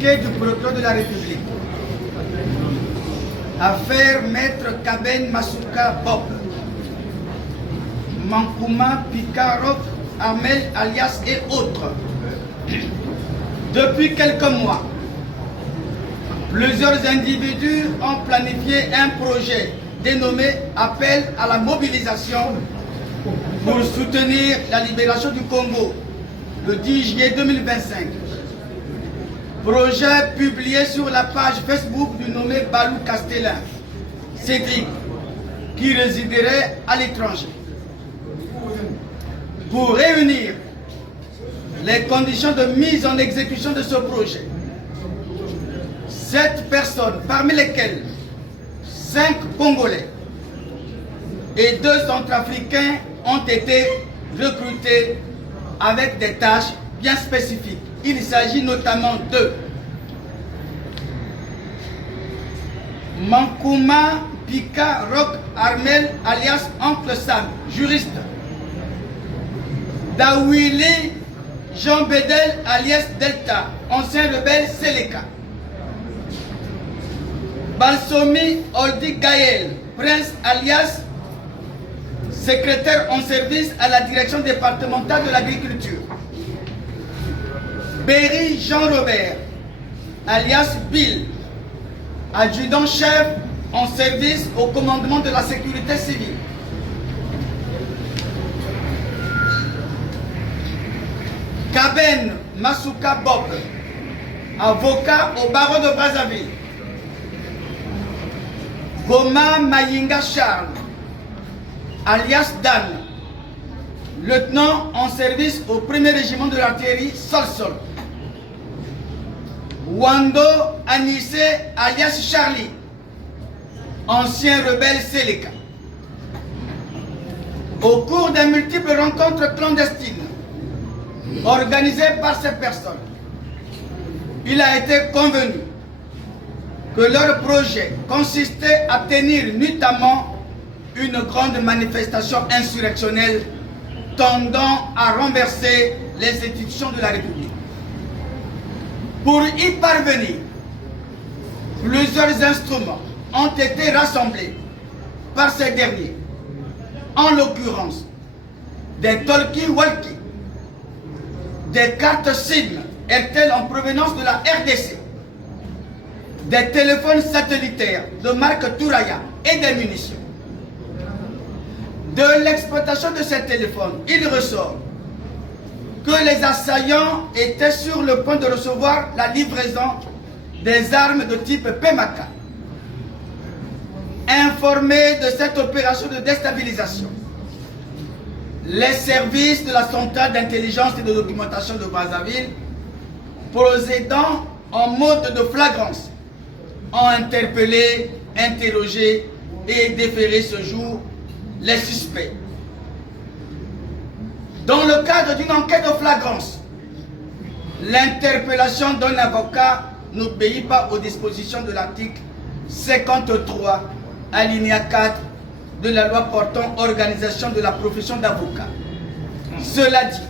Communiqué du procureur de la République. Affaire Maître Kaben Masuka Bob. Mankouma Pikarok Armel alias et autres. Depuis quelques mois, plusieurs individus ont planifié un projet dénommé Appel à la mobilisation pour soutenir la libération du Congo le 10 juillet 2025. Projet publié sur la page Facebook du nommé Balou Castellin, Cédric, qui résiderait à l'étranger. Pour réunir les conditions de mise en exécution de ce projet, 7 personnes, parmi lesquelles 5 Congolais et 2 Centrafricains ont été recrutés avec des tâches bien spécifiques. Il s'agit notamment de Mankouma Pika Rock Armel alias Oncle Sam, juriste. Dawili Jean Bedel alias Delta, ancien rebelle Seleka. Balsomi Oldi Gaël, prince alias secrétaire en service à la direction départementale de l'agriculture. Berry Jean-Robert, alias Bill, adjudant-chef en service au commandement de la sécurité civile. Kaben Masuka Bob, avocat au barreau de Brazzaville. Goma Mayinga Charles, alias Dan, lieutenant en service au 1er régiment de l'artillerie Sol-Sol. Wando Anissé, alias Charlie, ancien rebelle Seleka. Au cours de multiples rencontres clandestines organisées par ces personnes, il a été convenu que leur projet consistait à tenir nuitamment une grande manifestation insurrectionnelle tendant à renverser les institutions de la République. Pour y parvenir, plusieurs instruments ont été rassemblés par ces derniers, en l'occurrence des talkie-walkie, des cartes SIM RTL en provenance de la RDC, des téléphones satellitaires de marque Touraya et des munitions. De l'exploitation de ces téléphones, il ressort que les assaillants étaient sur le point de recevoir la livraison des armes de type PMACA. Informés de cette opération de déstabilisation, les services de la centrale d'intelligence et de documentation de Brazzaville, procédant en mode de flagrance, ont interpellé, interrogé et déféré ce jour les suspects. Dans le cadre d'une enquête de flagrance, l'interpellation d'un avocat n'obéit pas aux dispositions de l'article 53, alinéa 4 de la loi portant organisation de la profession d'avocat. Cela dit,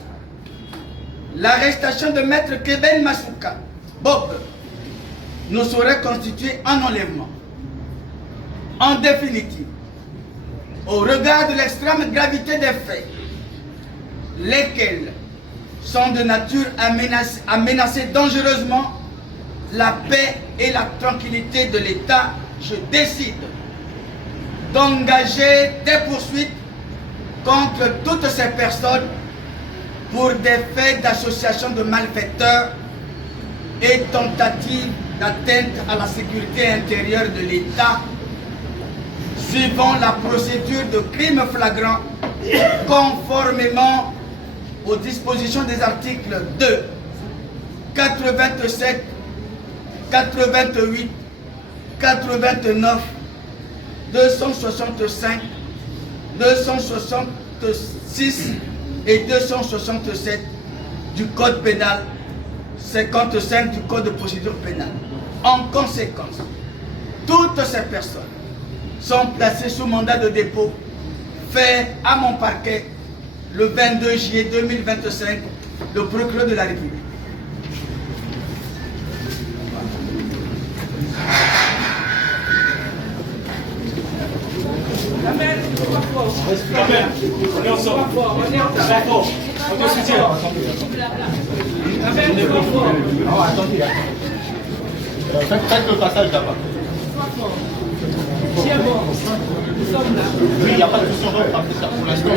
l'arrestation de Maître Keben Masuka Bob ne saurait constituer un enlèvement. En définitive, au regard de l'extrême gravité des faits, lesquels sont de nature à menacer dangereusement la paix et la tranquillité de l'État, je décide d'engager des poursuites contre toutes ces personnes pour des faits d'association de malfaiteurs et tentative d'atteinte à la sécurité intérieure de l'État, suivant la procédure de crime flagrant conformément aux dispositions des articles 2, 87, 88, 89, 265, 266 et 267 du Code pénal, 55 du Code de procédure pénale. En conséquence, toutes ces personnes sont placées sous mandat de dépôt fait à mon parquet le 22 juillet 2025, le procureur de la République. On est ensemble. Sois fort. On te soutient. Attendez. Faites le passage là-bas. Tiens bon, nous sommes là. Oui, il n'y a pas de souci, on va faire ça pour l'instant.